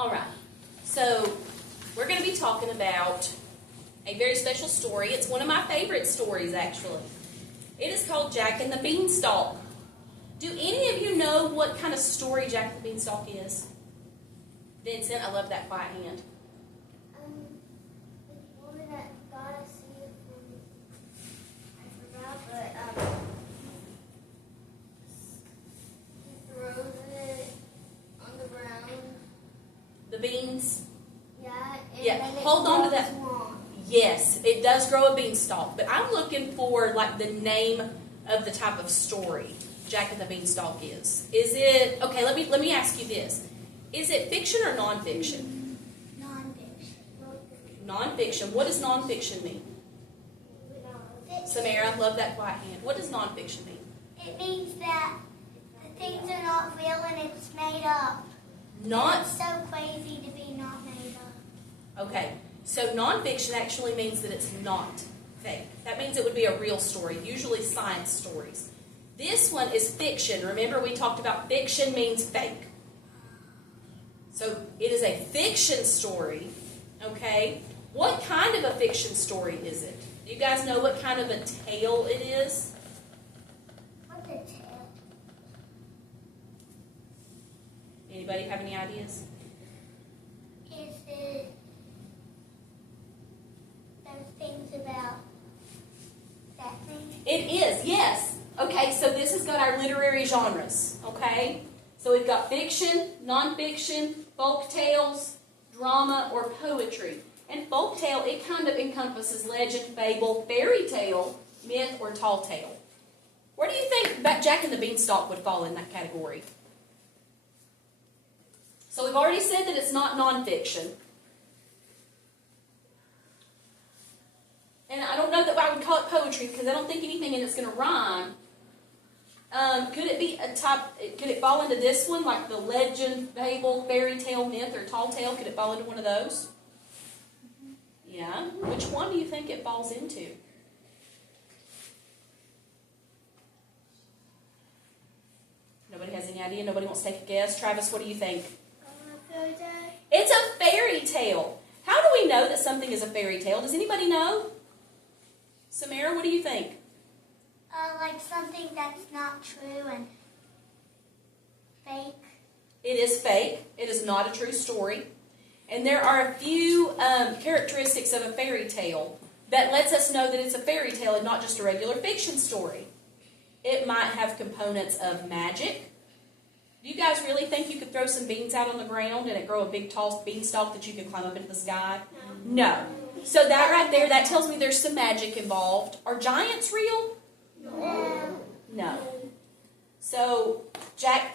All right, so we're going to be talking about a very special story. It's one of my favorite stories, actually. It is called Jack and the Beanstalk. Do any of you know what kind of story Jack and the Beanstalk is? Vincent, I love that quiet hand. The woman that got a seed from, I forgot, but he throws it on the ground. The beans? Yeah, and Yeah, then it hold on to grows that. long. Yes, it does grow a beanstalk, but I'm looking for like the name of the type of story Jack and the Beanstalk is. Is it okay? Let me ask you this: is it fiction or nonfiction? Non-fiction. Nonfiction. What does nonfiction mean? Samara, love that quiet hand. What does nonfiction mean? It means that the things are not real and it's made up. Not It's so crazy to be not made up. okay. So nonfiction actually means that it's not fake. That means it would be a real story, usually science stories. This one is fiction. Remember, we talked about fiction means fake. So it is a fiction story, okay? What kind of a fiction story is it? Do you guys know what kind of a tale it is? What's a tail? Anybody have any ideas? Is it those things about that thing? It is, yes. Okay, so this has got our literary genres, okay? So we've got fiction, nonfiction, folk tales, drama, or poetry. And folk tale, it kind of encompasses legend, fable, fairy tale, myth, or tall tale. Where do you think Jack and the Beanstalk would fall in that category? So we've already said that it's not nonfiction. And I don't know that I would call it poetry because I don't think anything in it's going to rhyme. Could it be a type? Could it fall into this one, like the legend, fable, fairy tale, myth, or tall tale? Could it fall into one of those? Yeah. Which one do you think it falls into? Nobody has any idea? Nobody wants to take a guess? Travis, what do you think? Fairy tale? It's a fairy tale. How do we know that something is a fairy tale? Does anybody know? Samara, what do you think? Like something that's not true and fake. It is fake. It is not a true story. And there are a few characteristics of a fairy tale that lets us know that it's a fairy tale and not just a regular fiction story. It might have components of magic. Do you guys really think you could throw some beans out on the ground and it grow a big tall beanstalk that you can climb up into the sky? No. So that right there, that tells me there's some magic involved. Are giants real? No. So Jack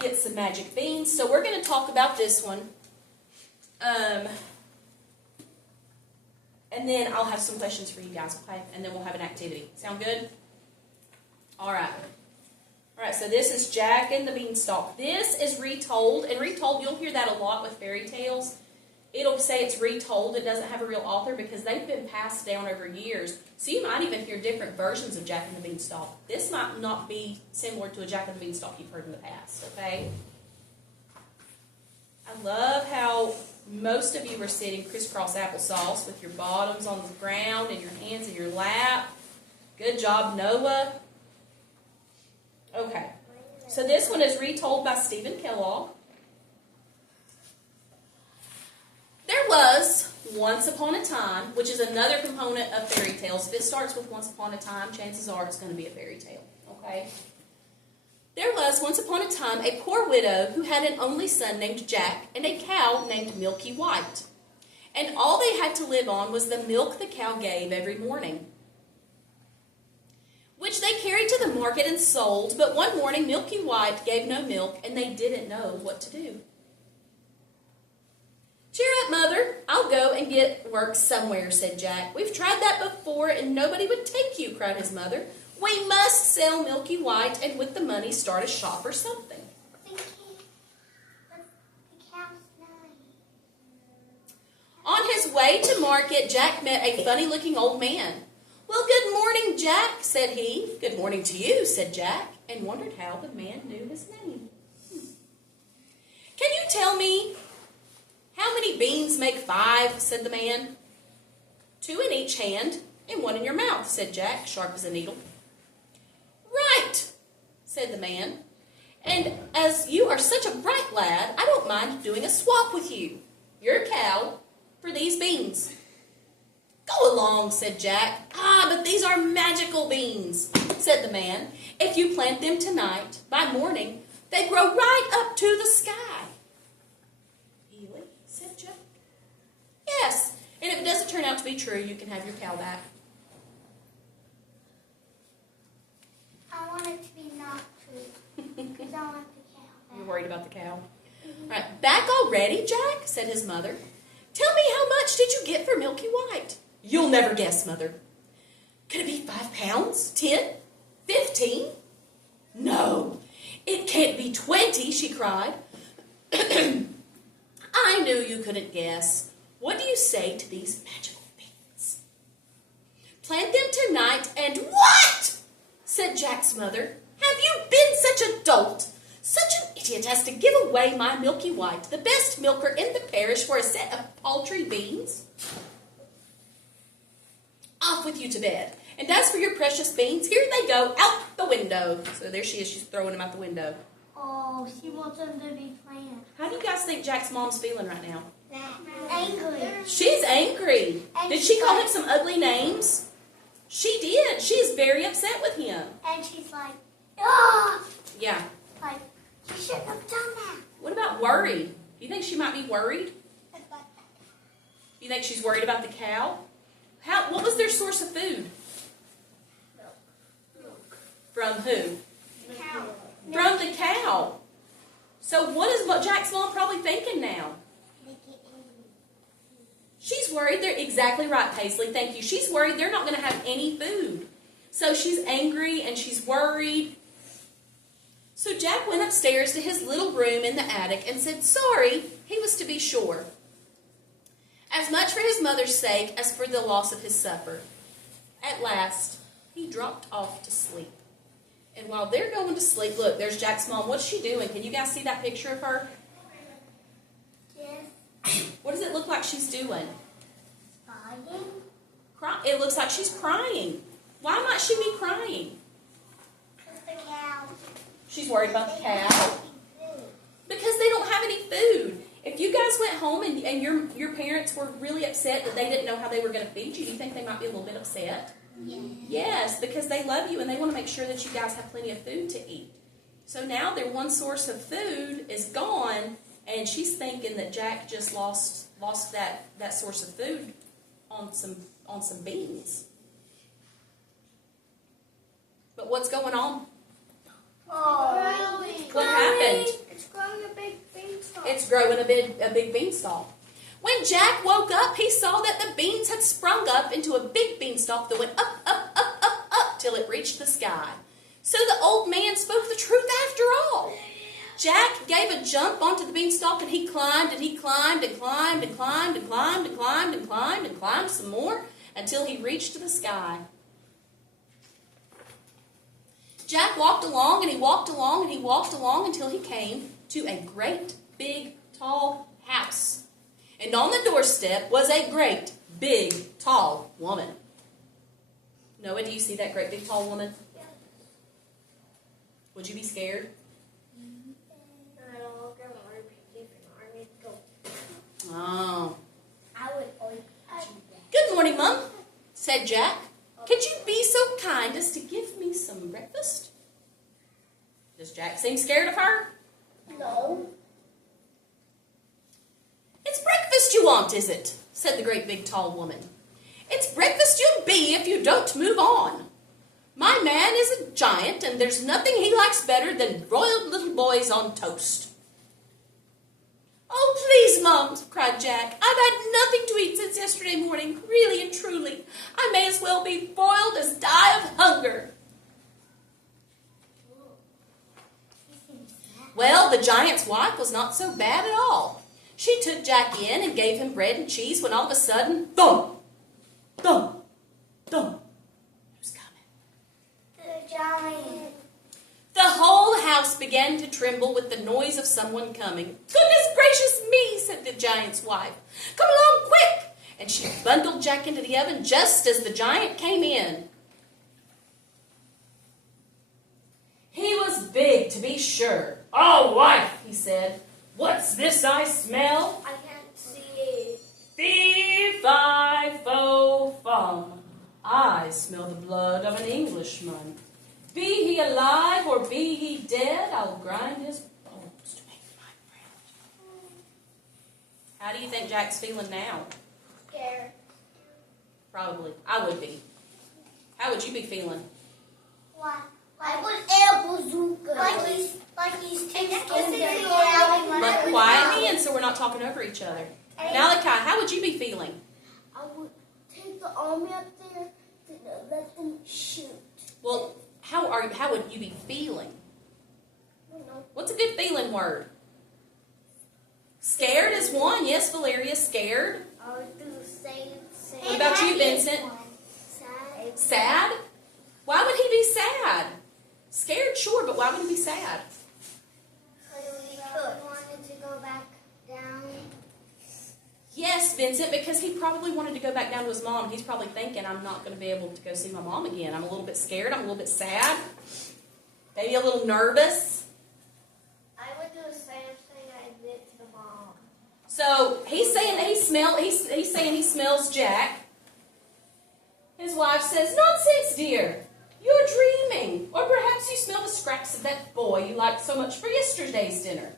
gets some magic beans. So we're going to talk about this one. And then I'll have some questions for you guys, okay? And then we'll have an activity. Sound good? All right. All right, so this is Jack and the Beanstalk. This is retold, and retold, you'll hear that a lot with fairy tales. It'll say it's retold. It doesn't have a real author because they've been passed down over years. So you might even hear different versions of Jack and the Beanstalk. This might not be similar to a Jack and the Beanstalk you've heard in the past, okay? I love how most of you are sitting crisscross applesauce with your bottoms on the ground and your hands in your lap. Good job, Noah. Okay, so this one is retold by Stephen Kellogg. There was once upon a time, which is another component of fairy tales. If it starts with once upon a time, chances are it's going to be a fairy tale, okay? There was once upon a time a poor widow who had an only son named Jack and a cow named Milky White. And all they had to live on was the milk the cow gave every morning, which they carried to the market and sold. But one morning Milky White gave no milk and they didn't know what to do. "Cheer up, Mother. I'll go and get work somewhere," said Jack. "We've tried that before and nobody would take you," cried his mother. "We must sell Milky White and with the money start a shop or something." The cow's name. On his way to market, Jack met a funny-looking old man. "Well, good morning, Jack," said he. "Good morning to you," said Jack, and wondered how the man knew his name. "Can you tell me How many beans make 5, said the man. 2 in each hand and 1 in your mouth, said Jack, sharp as a needle. Right, said the man. And as you are such a bright lad, I don't mind doing a swap with you. Your cow for these beans. Go along, said Jack. Ah, but these are magical beans, said the man. If you plant them tonight, by morning, they grow right up to the sky. Really? Said Jack. Yes, and if it doesn't turn out to be true, you can have your cow back. I want it to be not true. Because I want the cow back. You're worried about the cow? All right, back already, Jack, said his mother. Tell me, how much did you get for Milky White? You'll never guess, Mother. Could it be 5 pounds? 10? 15? No, it can't be 20, she cried. I knew you couldn't guess. What do you say to these magical beans? Plant them tonight and what? Said Jack's mother. Have you been such a dolt, such an idiot as to give away my Milky White, the best milker in the parish, for a set of paltry beans? Off with you to bed. And as for your precious beans, here they go, out the window. So there she is, she's throwing them out the window. Oh, she wants them to be planted. How do you guys think Jack's mom's feeling right now? Angry. She's angry. And Did she call him some ugly names? She did. She's very upset with him. And she's like, oh! Yeah. Like, you shouldn't have done that. What about worried? Do you think she might be worried? You think she's worried about the cow? What was their source of food? Milk. From who? The cow. From the cow. So what is Jack's mom probably thinking now? She's worried. They're exactly right, Paisley. Thank you. She's worried they're not going to have any food. So she's angry and she's worried. So Jack went upstairs to his little room in the attic and said, sorry, he was to be sure. As much for his mother's sake as for the loss of his supper. At last, he dropped off to sleep. And while they're going to sleep, look, there's Jack's mom. What's she doing? Can you guys see that picture of her? Yes. What does it look like she's doing? Crying. It looks like she's crying. Why might she be crying? Because the cow. She's worried about the cow. Because they don't have any food. If you guys went home and your parents were really upset that they didn't know how they were going to feed you, do you think they might be a little bit upset? Yes. Yes, because they love you and they want to make sure that you guys have plenty of food to eat. So now their one source of food is gone, and she's thinking that Jack just lost that source of food on some beans. But what's going on? Oh, What happened? It's growing a big beanstalk. It's growing a big beanstalk. When Jack woke up, he saw that the beans had sprung up into a big beanstalk that went up, up, up, up, up, till it reached the sky. So the old man spoke the truth after all. Jack gave a jump onto the beanstalk, and he climbed, and he climbed, and climbed, and climbed, and climbed, and climbed, and climbed, and climbed some more until he reached the sky. Jack walked along, and he walked along, and he walked along until he came to a great, big, tall house. And on the doorstep was a great, big, tall woman. Noah, do you see that great, big, tall woman? Yeah. Would you be scared? Oh. I would. Good morning, Mum, said Jack. Could you be so kind as to give me some breakfast? Does Jack seem scared of her? No. It's breakfast you want, is it? Said the great big tall woman. It's breakfast you'll be if you don't move on. My man is a giant, and there's nothing he likes better than broiled little boys on toast. Oh, please, Mum, cried Jack. I've had nothing to eat since yesterday morning, really and truly. I may as well be boiled as die of hunger. Well, the giant's wife was not so bad at all. She took Jack in and gave him bread and cheese when all of a sudden, thump, thump, thump. Who's coming? The giant. The whole house began to tremble with the noise of someone coming. Goodness gracious! gracious me, said the giant's wife. Come along quick. And she bundled Jack into the oven just as the giant came in. He was big, to be sure. Oh, wife, he said, what's this I smell? I can't see it. Fee-fi-fo-fum. I smell the blood of an Englishman. Be he alive or be he dead, I'll grind his bones to make my bread. How do you think Jack's feeling now? Scared. Probably. I would be. How would you be feeling? Why? I was a bazooka. Like he's taking the out. But quietly, and so we're not talking over each other. Malachi, how would you be feeling? I would take the army up there to let them shoot. Well, how would you be feeling? I don't know. What's a good feeling word? Scared is one. Yes, Valeria, scared. I would do the same. What about you, Vincent? Sad. Sad? Why would he be sad? Scared, sure, but why would he be sad? Because we wanted to go back down. Yes, Vincent, because he probably wanted to go back down to his mom. He's probably thinking, I'm not going to be able to go see my mom again. I'm a little bit scared. I'm a little bit sad. Maybe a little nervous. I would do the same thing I did to the mom. So he's saying that he's saying he smells Jack. His wife says, nonsense, dear. You're dreaming. Or perhaps you smell the scraps of that boy you liked so much for yesterday's dinner.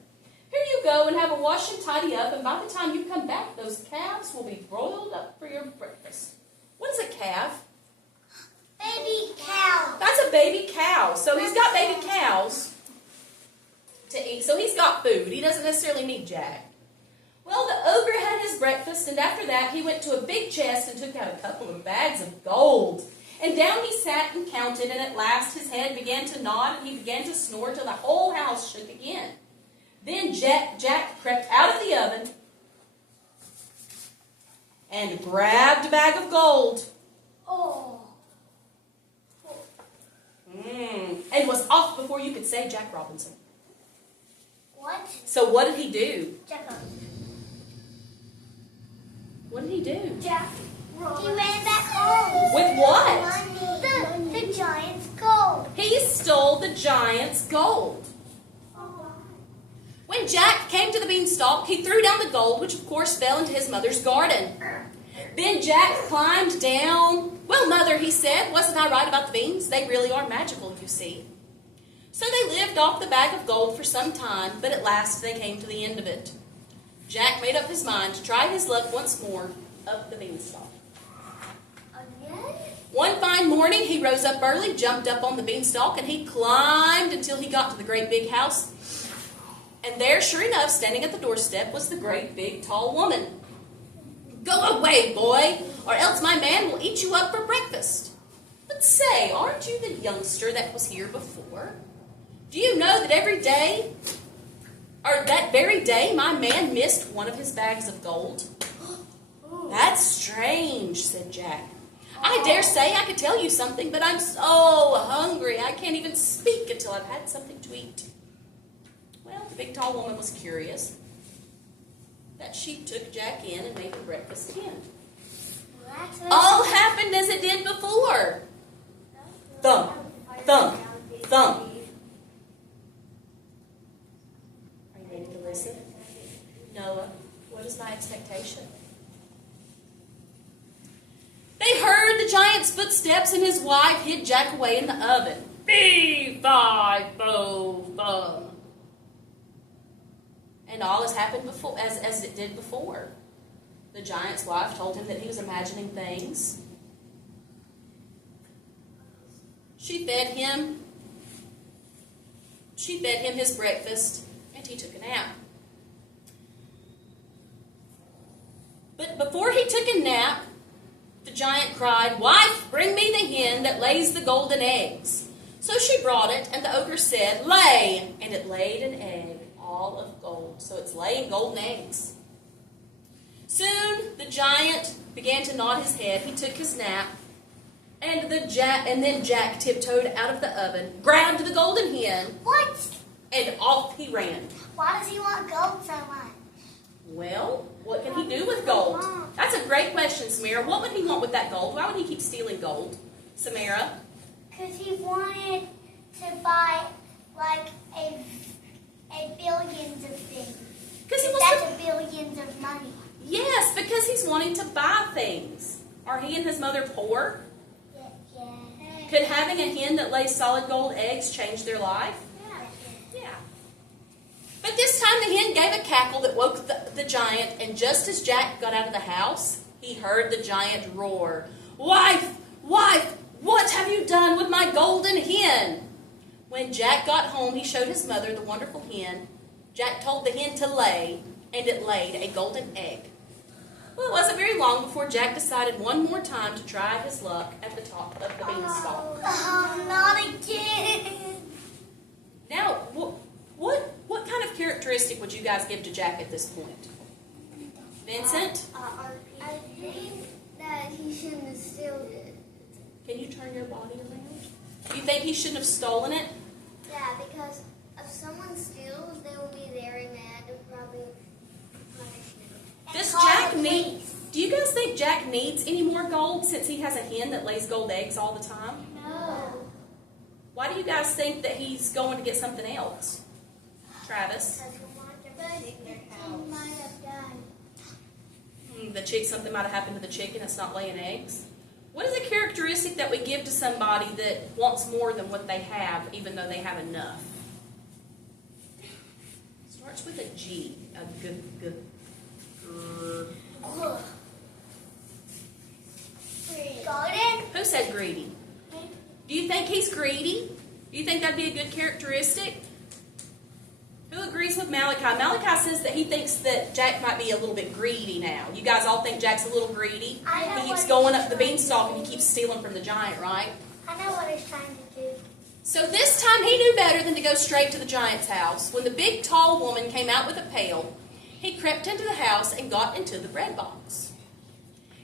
Here you go and have a wash and tidy up, and by the time you come back, those calves will be broiled up for your breakfast. What is a calf? Baby cow. That's a baby cow. So he's got baby cows to eat. So he's got food. He doesn't necessarily need Jack. Well, the ogre had his breakfast, and after that he went to a big chest and took out a couple of bags of gold. And down he sat and counted, and at last his head began to nod, and he began to snore till the whole house shook again. Then Jack crept out of the oven and grabbed a bag of gold. Oh. And was off before you could say Jack Robinson. What? So what did he do? Jack. What did he do? Jack. He ran back home. With what? The giant's gold. He stole the giant's gold. When Jack came to the beanstalk, he threw down the gold, which of course fell into his mother's garden. Then Jack climbed down. Well, Mother, he said, wasn't I right about the beans? They really are magical, you see. So they lived off the bag of gold for some time, but at last they came to the end of it. Jack made up his mind to try his luck once more up the beanstalk. Again? One fine morning, he rose up early, jumped up on the beanstalk, and he climbed until he got to the great big house. And there, sure enough, standing at the doorstep, was the great big tall woman. Go away, boy, or else my man will eat you up for breakfast. But say, aren't you the youngster that was here before? Do you know that that very day, my man missed one of his bags of gold? That's strange, said Jack. I dare say I could tell you something, but I'm so hungry I can't even speak until I've had something to eat. Well, the big tall woman was curious that she took Jack in and made him breakfast again. All happened as it did before. Thump, thump, thump. Are you ready to listen? Noah, what is my expectation? They heard the giant's footsteps, and his wife hid Jack away in the oven. Fee-fi-fo-fum. And all has happened before, as it did before. The giant's wife told him that he was imagining things. She fed him his breakfast, and he took a nap. But before he took a nap, the giant cried, "Wife, bring me the hen that lays the golden eggs." So she brought it, and the ogre said, "Lay," and it laid an egg, all of gold. So it's laying golden eggs. Soon the giant began to nod his head. He took his nap, and then Jack tiptoed out of the oven, grabbed the golden hen, What? and off he ran. Why does he want gold so much? Well, what can he do with gold? That's a great question, Samara. What would he want with that gold? Why would he keep stealing gold? Samara? Because he wanted to buy like a billions of things. Because he wants That's a billions of money. Yes, because he's wanting to buy things. Are he and his mother poor? Yeah. Could having a hen that lays solid gold eggs change their life? Yeah. But this time the hen gave a cackle that woke the giant, and just as Jack got out of the house, he heard the giant roar, "Wife! Wife! What have you done with my golden hen?" When Jack got home, he showed his mother the wonderful hen. Jack told the hen to lay, and it laid a golden egg. Well, it wasn't very long before Jack decided one more time to try his luck at the top of the beanstalk. Oh, not again. Now, what kind of characteristic would you guys give to Jack at this point? Vincent? I think that he shouldn't have stolen it. Can you turn your body around? You think he shouldn't have stolen it? Yeah, because if someone steals, they will be very mad and probably punish them. Does Jack need... Do you guys think Jack needs any more gold since he has a hen that lays gold eggs all the time? No. Why do you guys think that he's going to get something else? Travis? Something might have happened to the chicken. It's not laying eggs. What is a characteristic that we give to somebody that wants more than what they have, even though they have enough? Starts with a G. Golden? Who said greedy? Do you think he's greedy? Do you think that'd be a good characteristic? Who agrees with Malachi? Malachi says that he thinks that Jack might be a little bit greedy now. You guys all think Jack's a little greedy? He keeps going up the beanstalk and he keeps stealing from the giant, right? I know what he's trying to do. So this time he knew better than to go straight to the giant's house. When the big tall woman came out with a pail, he crept into the house and got into the bread box.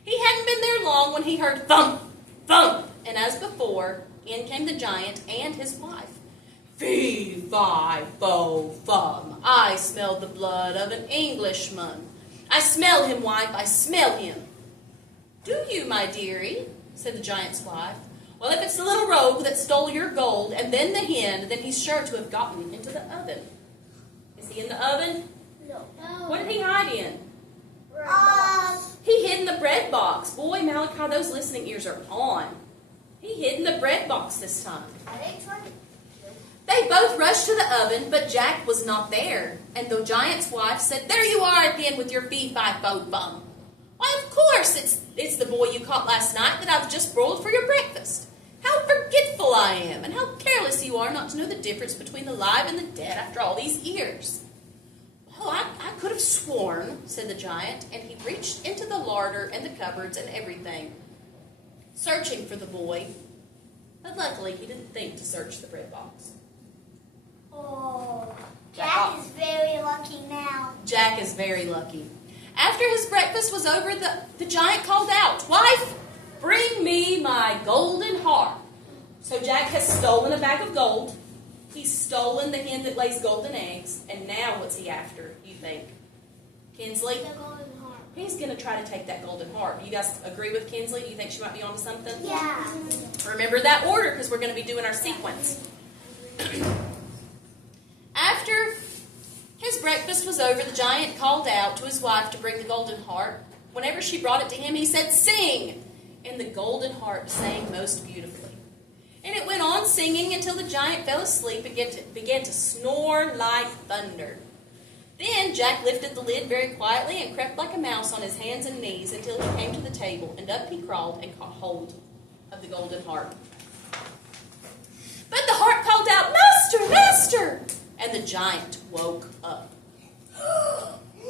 He hadn't been there long when he heard thump, thump, and as before, in came the giant and his wife. Fee, fi, fo, fum, I smell the blood of an Englishman. I smell him, wife, I smell him. Do you, my dearie? Said the giant's wife. Well, if it's the little rogue that stole your gold and then the hen, then he's sure to have gotten into the oven. Is he in the oven? No. What did he hide in? He hid in the bread box. Boy, Malachi, those listening ears are on. He hid in the bread box this time. They both rushed to the oven, but Jack was not there. And the giant's wife said, "There you are again with your fee-fi-fo-bum. Why, of course, it's the boy you caught last night that I've just broiled for your breakfast. How forgetful I am, and how careless you are not to know the difference between the live and the dead after all these years." "Oh, I could have sworn," said the giant, and he reached into the larder and the cupboards and everything, searching for the boy. But luckily, he didn't think to search the bread box. Oh, Jack is very lucky now. Jack is very lucky. After his breakfast was over, the giant called out, "Wife, bring me my golden harp." So Jack has stolen a bag of gold. He's stolen the hen that lays golden eggs. And now what's he after, you think? Kinsley? The golden harp. He's going to try to take that golden harp. You guys agree with Kinsley? Do you think she might be onto something? Yeah. Remember that order because we're going to be doing our sequence. After his breakfast was over, the giant called out to his wife to bring the golden harp. Whenever she brought it to him, he said, "Sing!" And the golden harp sang most beautifully. And it went on singing until the giant fell asleep and began to snore like thunder. Then Jack lifted the lid very quietly and crept like a mouse on his hands and knees until he came to the table, and up he crawled and caught hold of the golden harp. But the harp called out, "Master, master!" And the giant woke up.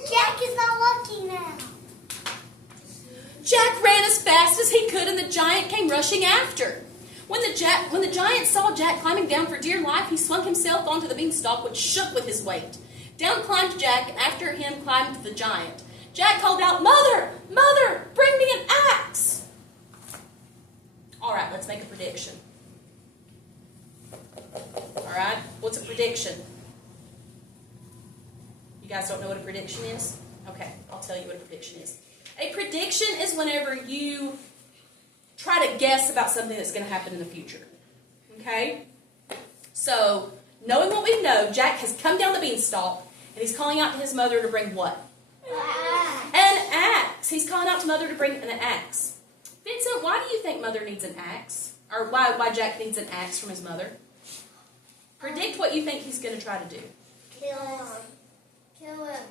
Jack is not lucky now. Jack ran as fast as he could, and the giant came rushing after. When the giant saw Jack climbing down for dear life, he swung himself onto the beanstalk, which shook with his weight. Down climbed Jack, and after him climbed the giant. Jack called out, "Mother, Mother, bring me an axe!" All right, let's make a prediction. All right, what's a prediction? You guys don't know what a prediction is? Okay, I'll tell you what a prediction is. A prediction is whenever you try to guess about something that's going to happen in the future. Okay? So, knowing what we know, Jack has come down the beanstalk, and he's calling out to his mother to bring what? An axe. He's calling out to mother to bring an axe. Vincent, why do you think mother needs an axe? Or why Jack needs an axe from his mother? Predict what you think he's going to try to do. Kill him. Kill him.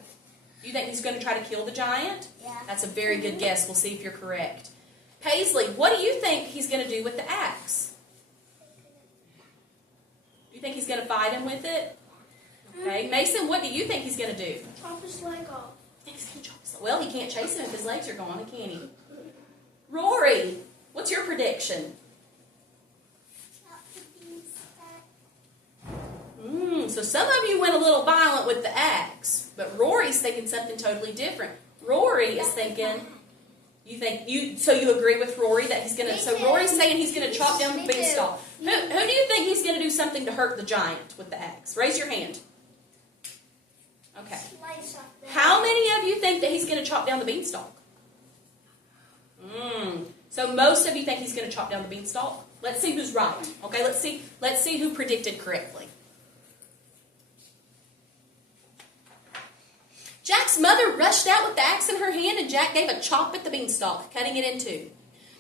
You think he's going to try to kill the giant? Yeah. That's a very good guess. We'll see if you're correct. Paisley, what do you think he's going to do with the axe? Do you think he's going to fight him with it? Okay. Mason, what do you think he's going to do? Chop his leg off. He's going to chop his leg. Well, he can't chase him if his legs are gone, can he? Rory, what's your prediction? So some of you went a little violent with the axe, but Rory's thinking something totally different. Rory is thinking, so you agree with Rory that he's going to, so Rory's saying he's going to chop down the beanstalk. Who do you think he's going to do something to hurt the giant with the axe? Raise your hand. Okay. How many of you think that he's going to chop down the beanstalk? So most of you think he's going to chop down the beanstalk? Let's see who's right. Okay, let's see who predicted correctly. Jack's mother rushed out with the axe in her hand, and Jack gave a chop at the beanstalk, cutting it in two.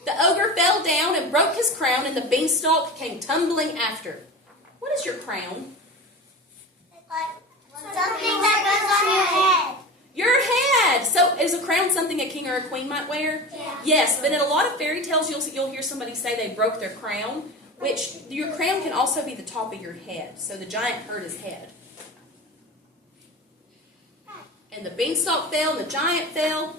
The ogre fell down and broke his crown, and the beanstalk came tumbling after. What is your crown? Something that goes on your head. Your head. So is a crown something a king or a queen might wear? Yeah. Yes, but in a lot of fairy tales, you'll hear somebody say they broke their crown, which your crown can also be the top of your head. So the giant hurt his head. And the beanstalk fell, and the giant fell.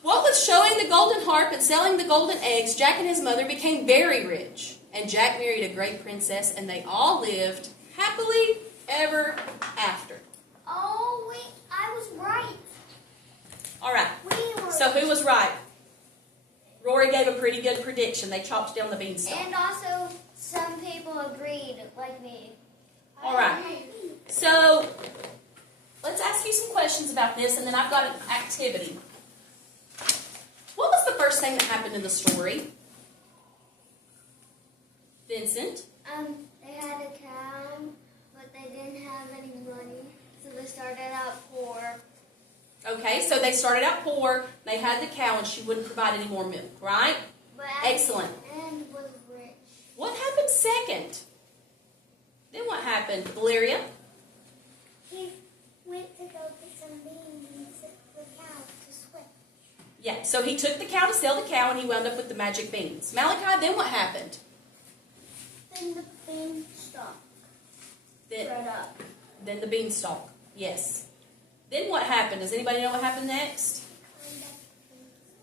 What with showing the golden harp and selling the golden eggs, Jack and his mother became very rich. And Jack married a great princess, and they all lived happily ever after. Oh, wait, I was right. All right. So who was right? Rory gave a pretty good prediction. They chopped down the beanstalk. And also, some people agreed, like me. All right. So let's ask you some questions about this, and then I've got an activity. What was the first thing that happened in the story? Vincent? They had a cow, but they didn't have any money, so they started out poor. Okay, so they started out poor. They had the cow, and she wouldn't provide any more milk, right? But Excellent. And was rich. What happened second? Then what happened? Valeria? He went to go get some beans and set the cow to swim. Yeah, so he took the cow to sell the cow, and he wound up with the magic beans. Malachi, then what happened? Then the beanstalk spread up. Then the beanstalk, yes. Then what happened? Does anybody know what happened next?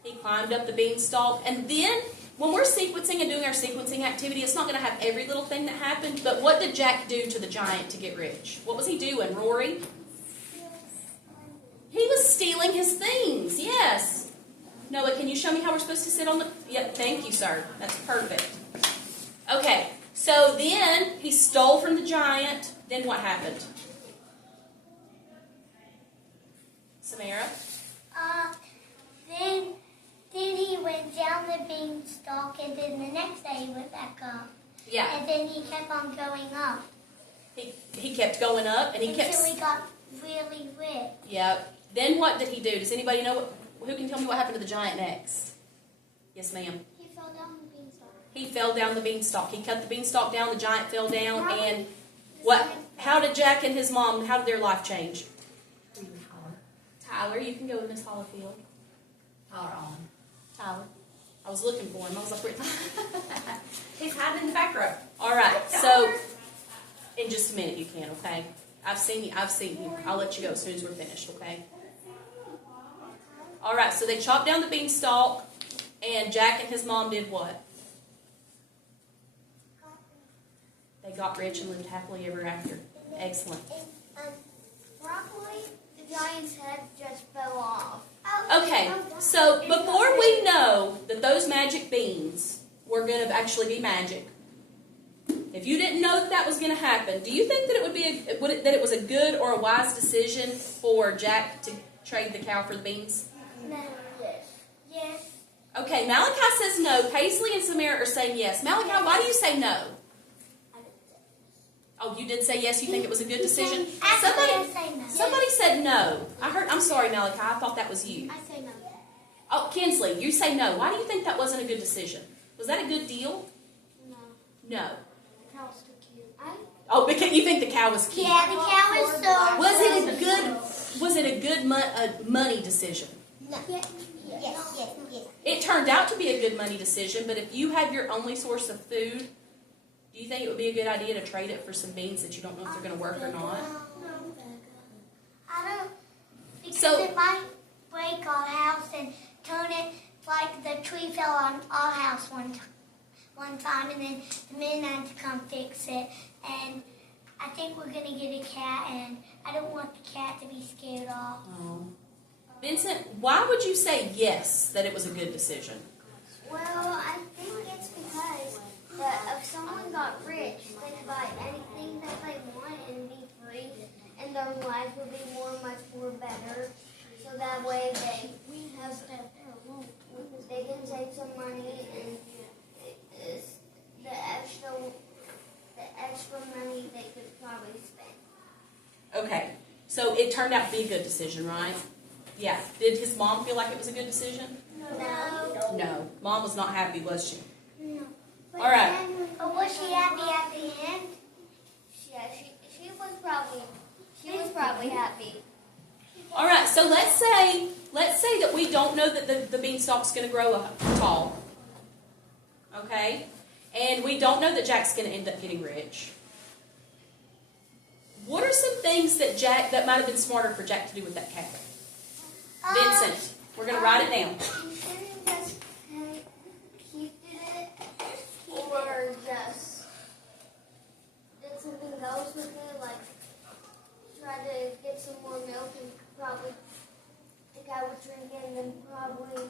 He climbed up the beanstalk. And then, when we're sequencing and doing our sequencing activity, it's not going to have every little thing that happened. But what did Jack do to the giant to get rich? What was he doing, Rory? He was stealing his things, yes. Noah, can you show me how we're supposed to sit on the... Yep, thank you, sir. That's perfect. Okay, so then he stole from the giant. Then what happened? Samara? Then he went down the beanstalk, and then the next day he went back up. Yeah. And then he kept on going up. He kept going up, and he kept... Until he got really rich. Yep. Then what did he do? Does anybody know who can tell me what happened to the giant next? Yes, ma'am. He fell down the beanstalk. He fell down the beanstalk. He cut the beanstalk down, the giant fell down, and what? How did Jack and his mom, how did their life change? Tyler, you can go with Miss Hollifield. Tyler on. Tyler. I was looking for him. I was like, where? He's hiding in the back row. All right. So, in just a minute, you can. Okay. I've seen you. I'll let you go as soon as we're finished. Okay. All right. So they chopped down the beanstalk, and Jack and his mom did what? They got rich and lived happily ever after. Excellent. Probably the giant's head just fell off. Okay, so before we know that those magic beans were going to actually be magic, if you didn't know that was going to happen, do you think that it would be that it was a good or a wise decision for Jack to trade the cow for the beans? No. Yes. Yes. Okay, Malachi says no. Paisley and Samara are saying yes. Malachi, why do you say no? Oh, you did say yes? You think it was a good decision? Somebody said no. I'm sorry, Malachi. I thought that was you. I say no. Oh, Kinsley, you say no. Why do you think that wasn't a good decision? Was that a good deal? No. No. The cow's too cute. Oh, because you think the cow was cute? Yeah, the cow is so. Was it a good money decision? No. Yes. It turned out to be a good money decision, but if you have your only source of food, do you think it would be a good idea to trade it for some beans that you don't know if they're going to work or not? No. I don't. Because So- it might break our house and turn it like the tree fell on our house one time, and then the men had to come fix it. And I think we're gonna get a cat, and I don't want the cat to be scared off. Oh. Vincent, why would you say yes, that it was a good decision? Well, I think it's because that if someone got rich, they could buy anything that they want and be free, and their lives would be much more better. So that way they can save some money, and the extra money they could probably spend. Okay, so it turned out to be a good decision, right? Yeah. Did his mom feel like it was a good decision? No. No. Mom was not happy, was she? No. All right. But was she happy at the end? Yeah, she was probably happy. All right, so let's say that we don't know that the beanstalk's going to grow tall. Okay? And we don't know that Jack's going to end up getting rich. What are some things that might have been smarter for Jack to do with that cow? Vincent, we're going to write it down. You shouldn't just keep it, or just did something else with it, like try to get some more milk, and probably the cow would drink it, and then probably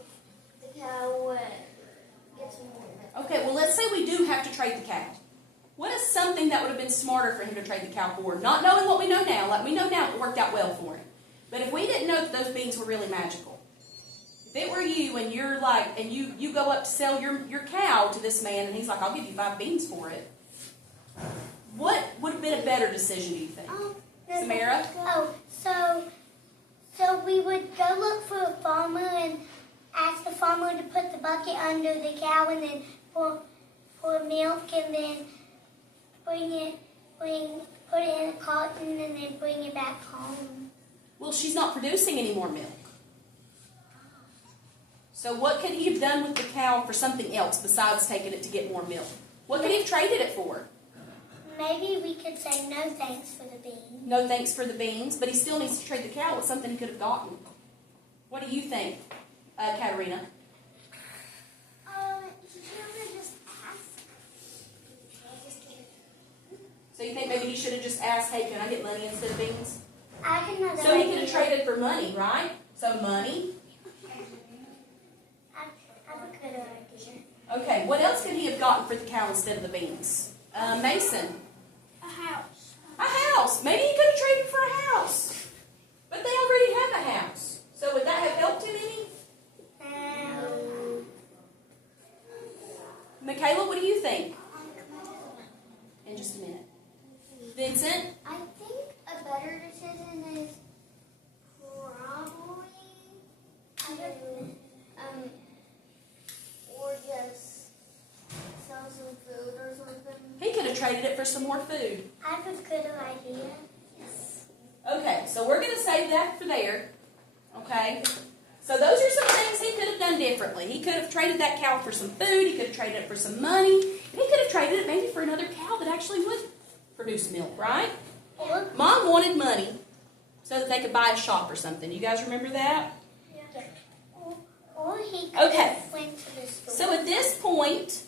the cow would get some more milk. Okay, well, let's say we do have to trade the cow. What is something that would have been smarter for him to trade the cow for? Not knowing what we know now. Like, we know now it worked out well for him. But if we didn't know that those beans were really magical, if it were you and you're like, and you go up to sell your cow to this man, and he's like, I'll give you 5 beans for it. What would have been a better decision, do you think? Samara? So we would go look for a farmer and ask the farmer to put the bucket under the cow, and then for milk, and then put it in a carton, and then bring it back home. Well, she's not producing any more milk. So what could he have done with the cow for something else besides taking it to get more milk? What could he have traded it for? Maybe we could say no thanks for the beans. No thanks for the beans, but he still needs to trade the cow with something he could have gotten. What do you think, Katerina? He should have just asked. So you think maybe he should have just asked, hey, can I get money instead of beans? I have another So he idea. could have traded for money, right? So money. I have a good idea. Okay, what else could he have gotten for the cow instead of the beans? Mason. A house. A house. Maybe he could have traded for a house. But they already have a house. So would that have helped him any? Michaela, what do you think? In just a minute. Vincent? I think a better decision is probably or just sell some food or something. He could have traded it for some more food. I have a good idea. Yes. Okay, so we're going to save that for there. Okay? So those are some things he could have done differently. He could have traded that cow for some food. He could have traded it for some money. And he could have traded it maybe for another cow that actually would produce milk, right? Mom wanted money so that they could buy a shop or something. You guys remember that? Yeah. Or he could Okay. have went to the store. So at this point,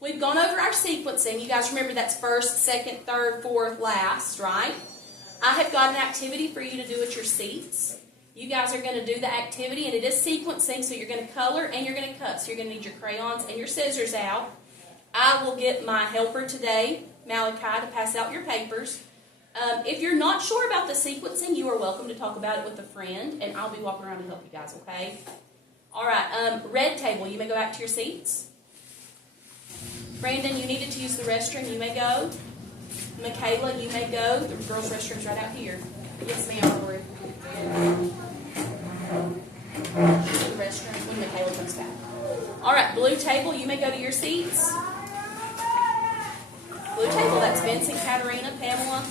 we've gone over our sequencing. You guys remember that's first, second, third, fourth, last, right? I have got an activity for you to do at your seats. You guys are going to do the activity, and it is sequencing, so you're going to color and you're going to cut. So you're going to need your crayons and your scissors out. I will get my helper today, Malachi, to pass out your papers. If you're not sure about the sequencing, you are welcome to talk about it with a friend, and I'll be walking around to help you guys, okay? All right, red table, you may go back to your seats. Brandon, you needed to use the restroom, you may go. Michaela, you may go. The girls' restroom's right out here. Yes, ma'am, Lori. The restroom when Michaela comes back. All right, blue table, you may go to your seats. Blue table, that's Vincent, Katarina, Pamela.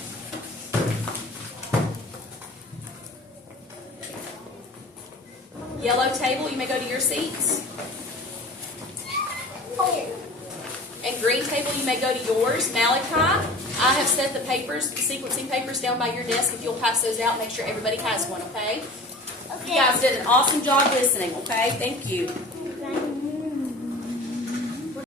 Yellow table, you may go to your seats. And green table, you may go to yours. Malachi, I have set the papers, the sequencing papers down by your desk. If you'll pass those out, make sure everybody has one, okay? You guys did an awesome job listening, okay? Thank you.